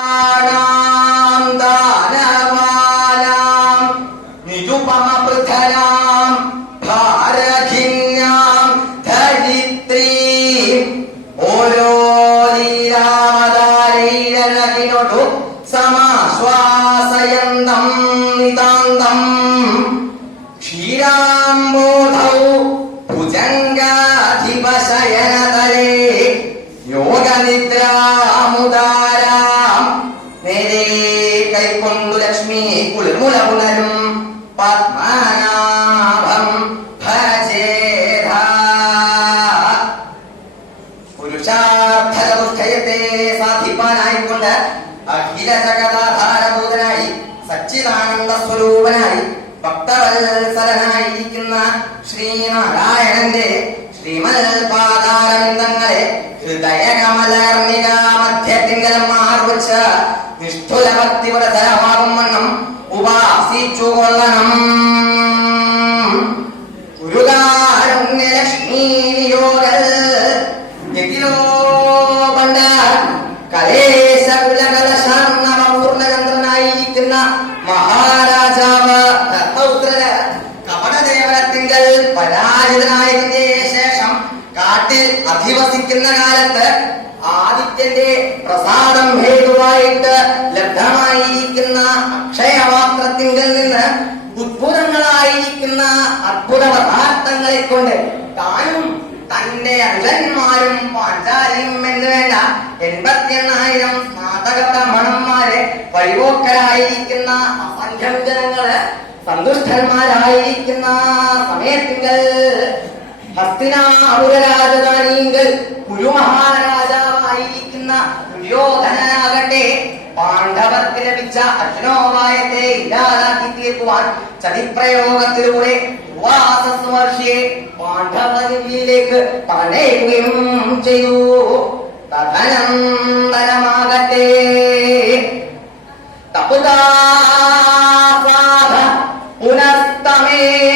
Para അഖില സ്വരൂപനായി ശ്രീനാരായണന്റെ ശ്രീമൽ പാദാരവിന്ദങ്ങളെ ഹൃദയകമലർണിക മധ്യത്തിങ്കലം മാർവച്ച് നിഷ്ഠുല ഭക്തിവ്രതരമാകും വണ്ണം ഉപാസിച്ചു ആദിത്യന്റെ പ്രസാദം ഹേതുവായിട്ട് ലബ്ധമായിരിക്കുന്ന അക്ഷയപാത്രത്തിങ്കിൽ നിന്ന് ഉദ്ഭുതങ്ങളായിരിക്കുന്ന അത്ഭുത പദാർത്ഥങ്ങളെ കൊണ്ട് താനും തന്റെ അല്ലന്മാരും പാഞ്ചാലിയും എന്ന് വേണ്ട എൺപത്തിയെണ്ണായിരം സ്നാതക ബ്രഹ്മണന്മാരെ വഴിപോക്കരായിരിക്കുന്ന അസംഖ്യം ജനങ്ങൾ സന്തുഷ്ടന്മാരായിരിക്കുന്ന സമയത്തിങ്കൽ ഹസ്തിനാപുര രാജധാനിയിൽ കുരുമഹാരാജാവായിരിക്കുന്ന ദുര്യോധനനാകട്ടെ പാണ്ഡവർക്ക് ലഭിച്ച അർജുനോപായത്തെ ഇല്ലാതാക്കി തീർക്കുവാൻ ചതിപ്രയോഗത്തിലൂടെ വാസസ്വർഷിയെ പാണ്ഡവനിലേക്ക് തടയുകയും ചെയ്തു. തദനന്തരമാകട്ടെ തപുതാ പുനസ്തമേവ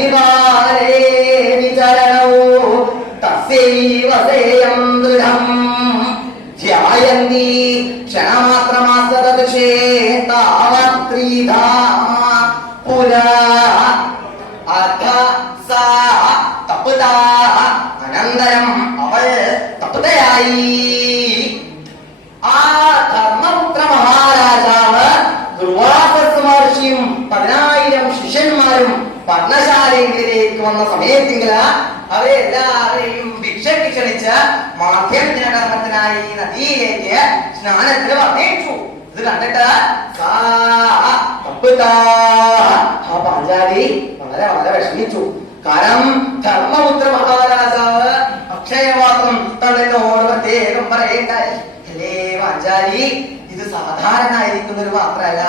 പരിവാരേ വിചരണോ തസ്യൈവ സേയം ദൃഢം ധ്യായന്തി ക്ഷണമാത്രമാസദൃശേ താവത്രീധാ പുരാ അധ സാ തപുതാ അനന്തരം അവൾ തപുതയായി ആ വന്ന സമയത്തിങ്കില അവരെല്ലാവരെയും ഭിക്ഷയ്ക്ക് ക്ഷണിച്ച് മാധ്യമദിന കർമ്മത്തിനായി നദിയിലേക്ക് സ്നാനത്തിന് പറഞ്ഞേച്ചു ഇത് കണ്ടിട്ട് ആ പാഞ്ചാലി വളരെ വളരെ വിഷമിച്ചു. കാരണം ധർമ്മപുത്ര മഹാരാജാവ് അക്ഷയവാസം തന്നോട് പ്രത്യേകം പറയേണ്ടായി. അല്ലേ പാഞ്ചാലി ഇത് സാധാരണ ഒരു പാത്രമല്ല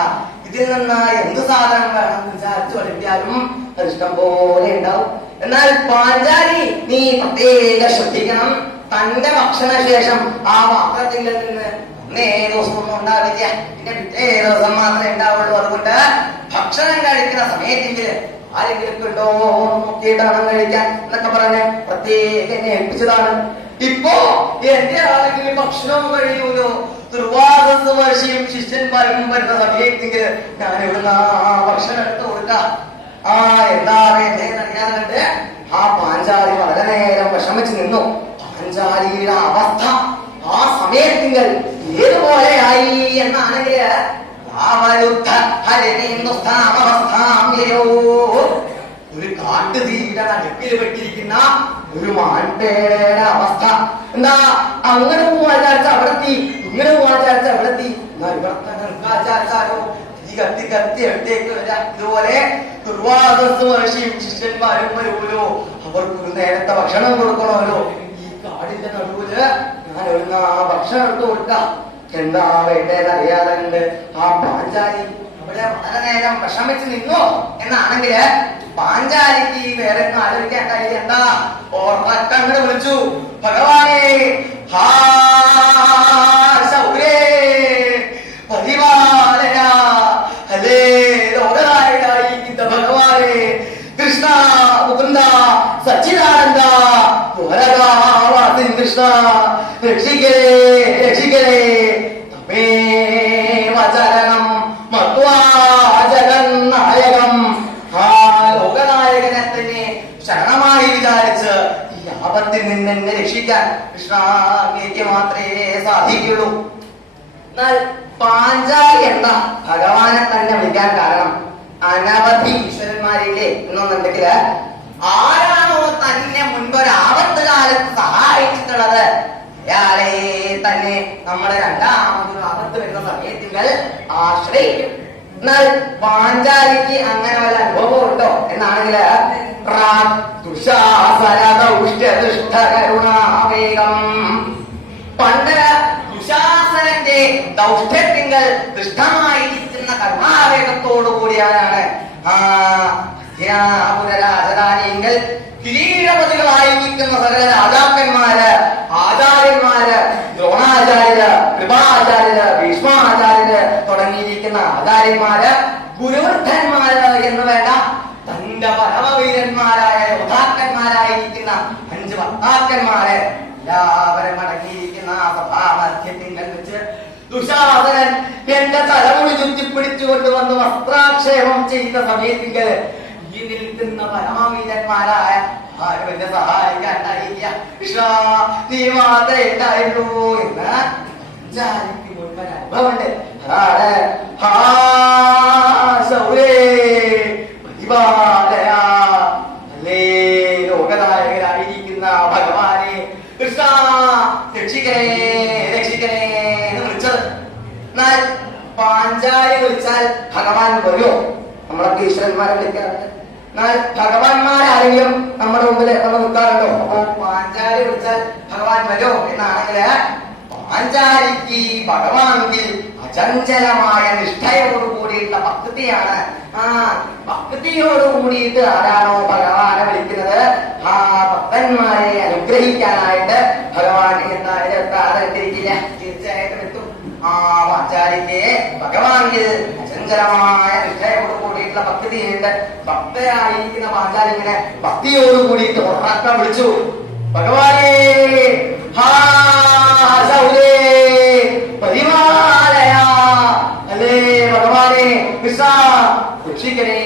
ഇതിൽ നിന്ന് എന്ത് സാധനം വേണം വിചാരിച്ചു വളർത്തിയാലും അത് ഇഷ്ടം പോലെ ഉണ്ടാവും. എന്നാൽ പാഞ്ചാലി നീ പ്രത്യേക ശ്രദ്ധിക്കണം. തന്റെ ഭക്ഷണശേഷം ആ പാത്രത്തിൽ നിന്ന് ഒന്നേ ദിവസമൊന്നും ഉണ്ടാവില്ല. പിന്നെ പിറ്റേ ദിവസം മാത്രമേ ഉണ്ടാവുള്ളൂ. അതുകൊണ്ട് ഭക്ഷണം കഴിക്കുന്ന സമയത്തെങ്കിൽ ആരെങ്കിലും എന്ന് നോക്കിയിട്ടാണ് കഴിക്കാൻ എന്നൊക്കെ പറഞ്ഞ് പ്രത്യേകം ഏൽപ്പിച്ചതാണ്. ഇപ്പോ എന്റെ ആണെങ്കിൽ ഭക്ഷണവും കഴിയൂലോ? ദുർവാദസ് വർഷിയും ശിഷ്യന്മാരും വരുന്ന സമയത്തെങ്കിൽ ഞാൻ ഇവിടുന്ന് ആ ഭക്ഷണം എടുത്തു കൊടുക്കാം. ആ എന്താ അറിയാതെ കണ്ട് ആ പാഞ്ചാലി വളരെ നേരം വിഷമിച്ച് നിന്നു. പാഞ്ചാലിയുടെ അവസ്ഥ ആ സമയത്തിങ്കൽ ഏതുപോലെയായി എന്നാണെങ്കിൽ ഒരു കാട്ടുതീയുടെ നടുക്കിൽ പെട്ടിരിക്കുന്ന ഒരു മാൻപേടയുടെ അവസ്ഥ. എന്താ? അങ്ങനെ പോവാൻ ചാച്ച അവിടെത്തി ഇങ്ങനെ പോവാൻ ചാച്ച അവിടെത്തി. ഇവിടെ തന്നെ നിൽക്കാൻ ചാച്ചാലോ ഈ കത്തി കത്തി എവിടേക്ക് ഇതുപോലെ ദുർവാദസ് വരുമല്ലോ അവർക്ക് ഒരു നേരത്തെ ഭക്ഷണം കൊടുക്കണമല്ലോ. ഈ കാടിന്റെ നടുവിൽ ഞാൻ ഒരു ആ ഭക്ഷണം എടുത്തു കൊടുക്കാം എന്താ കണ്ട് ആ പാഞ്ചാലി അവിടെ വളരെ നേരം വിഷമിച്ച് നിന്നു എന്നാണെങ്കിൽ പാഞ്ചാലിക്ക് വേറെ ആലോചിക്കാൻ കഴിയില്ല എന്താ? ഓർമ്മക്കങ്ങൾ വിളിച്ചു. ഭഗവാനെ ഹാ എന്നെ രക്ഷിക്കാൻ കൃഷ്ണാഗ്നിക്ക് മാത്രമേ സാധിക്കുള്ളൂ എന്നാൽ പാഞ്ചാലി എന്ന ഭഗവാനെ തന്നെ വിളിക്കാൻ കാരണം അനവധി ഈശ്വരന്മാരില്ലേ എന്നുണ്ടെങ്കിൽ ആരാണോ തന്നെ മുൻപ് ഒരു ആപത്ത് കാലത്ത് സഹായിച്ചിട്ടുള്ളത്? അയാളെ തന്നെ നമ്മളെ രണ്ടാമതൊരു ആപത്ത് വരുന്ന സമയത്തിൽ ആശ്രയിക്കും. എന്നാൽ പാഞ്ചാലിക്ക് അങ്ങനെ വല്ല അനുഭവം ഉണ്ടോ? എന്നാണെങ്കിൽ കരുണാവേഗം പണ്ട് ദുശാസനന്റെ ദൗഷ്ട്യത്തിങ്കൽ ദുഷ്ടമായിരിക്കുന്ന കർമാവേഗത്തോടു കൂടിയവനാണ് ആ രാജധാനിയെങ്കിൽ കിരീടപതികളായിരിക്കുന്ന സകല രാജാക്കന്മാര് ആചാര്യന്മാര് ദ്രോണാചാര്യര് കൃപാചാര്യര് ഭീഷ്മാചാര്യര് തുടങ്ങിയിരിക്കുന്ന ആചാര്യന്മാര് ഗുരുവൃദ്ധന്മാര് എന്ന് വേണ്ട തന്റെ പരമവീരന്മാരായ യോദ്ധാക്കന്മാരായിരിക്കുന്ന അഞ്ച് ഭക്താക്കന്മാര് എല്ലാവരും അടങ്ങിയിരിക്കുന്ന ആ സഭാമധ്യത്തിങ്കൽ വെച്ച് ദുശാസനൻ എന്റെ തലമുടി ചുറ്റിപ്പിടിച്ചുകൊണ്ട് വന്ന് വസ്ത്രാക്ഷേപം ചെയ്ത സമയത്തിങ്കൽ ഈ നിൽക്കുന്ന പരമവീരന്മാരായ ആരും എന്നെ സഹായിക്കാണ്ടായില്ല എന്ന് അനുഭവമുണ്ട് അതാണ് ഹാ ശൗരേ പരിപാലയ അല്ലേ ലോകനായകനായിരിക്കുന്ന ഭഗവാനെ കൃഷ്ണ രക്ഷിക്കണേ രക്ഷിക്കണേ എന്ന് വിളിച്ചത്. എന്നാൽ പാഞ്ചാലി വിളിച്ചാൽ ഭഗവാൻ വരുമോ നമ്മളൊക്കെ ഈശ്വരന്മാരെ വിളിക്കാറുണ്ട്. എന്നാൽ ഭഗവാന്മാരാരെങ്കിലും നമ്മുടെ മുമ്പിൽ നമ്മൾ നിൽക്കാറുണ്ടോ? അപ്പൊ പാഞ്ചാലി വിളിച്ചാൽ ഭഗവാൻ വരുമോ എന്നാണെങ്കിൽ പാഞ്ചാലിക്ക് ഭഗവാനിൽ അചഞ്ചലമായ നിഷ്ഠയോട് കൂടിയിട്ടുള്ള ഭക്തിയാണ്. ആ ഭക്തിയോട് കൂടിയിട്ട് ആരാണോ ഭഗവാനെ വിളിക്കുന്നത്? ആ ഭക്തന്മാരെ അനുഗ്രഹിക്കാനായിട്ട് ഭഗവാൻ എന്തായാലും എത്താതിരിക്കില്ല തീർച്ചയായിട്ടും എത്തും. ആ പാഞ്ചാലിക്ക് ഭഗവാനിൽ അചഞ്ചലമായ നിഷ്ഠയോട് കൂടിയിട്ടുള്ള ഭക്തിയുണ്ട്. ഭക്തയായിരിക്കുന്ന പാഞ്ചാലി ഇങ്ങനെ ഭക്തിയോട് കൂടിയിട്ട് ഉറക്കം വിളിച്ചു. ഭഗവാനെ ഹാ ശൗരേ പരിപാലയ അല്ലേ ഭഗവാനെ കൃഷ്ണ രക്ഷിക്കണേ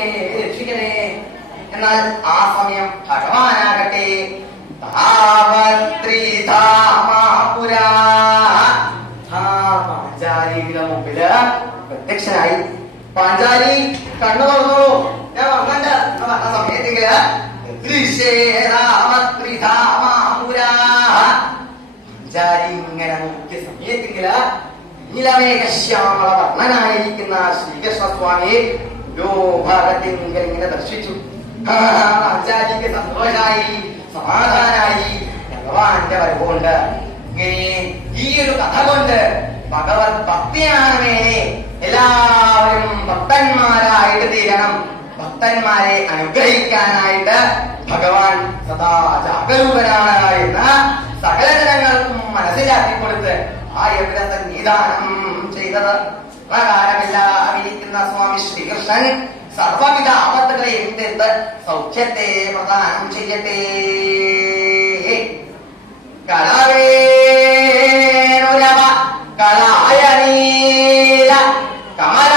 എന്നാൽ ആ സമയം ഭഗവാനാകട്ടെ. ആ പാഞ്ചാലിയുടെ മുമ്പിൽ പ്രത്യക്ഷനായി. പാഞ്ചാലി കണ്ണു തുറന്നു ഞാൻ എന്ന് പറഞ്ഞ സമയത്തെങ്കിൽ പാഞ്ചാലി ഇങ്ങനെ നോക്കിയ സമയത്തെങ്കിൽ നീലമേഘശ്യാമള വർണനായിരിക്കുന്ന ശ്രീകൃഷ്ണസ്വാമിയെ ഓരോ ഭാഗത്തെങ്കിൽ ഇങ്ങനെ ദർശിച്ചു. ആ, പാഞ്ചാലിക്ക് സന്തോഷായി സമാധാനായി ഭഗവാന്റെ വരവുകൊണ്ട് ഇങ്ങനെ ഈ ഒരു കഥ കൊണ്ട് ഭഗവത് ഭക്തിയാണ് മേലെ എല്ലാവരും ഭക്തന്മാരായിട്ട് തീരണം. ഭക്തന്മാരെ അനുഗ്രഹിക്കാനായിട്ട് ഭഗവാൻ സദാ ജാഗരൂകനാണ് എന്ന് സകല ജനങ്ങൾക്കും മനസ്സിലാക്കി കൊടുത്ത് ആ യജ്ഞ നിദാനം ചെയ്തത്. പ്രകാരമില്ലാതിരിക്കുന്ന സ്വാമി ശ്രീകൃഷ്ണൻ ಸರ್ವವಿಧ ಆಪತ್ತುಗಳೇ ಎಂತೆಂದ ಸೌಖ್ಯತೆ ಪ್ರದಾನ ಚೆಯ್ಯತೆ ಕಳವೇನುರವ ಕಳಾಯ ನೀಲ ಕಮಲ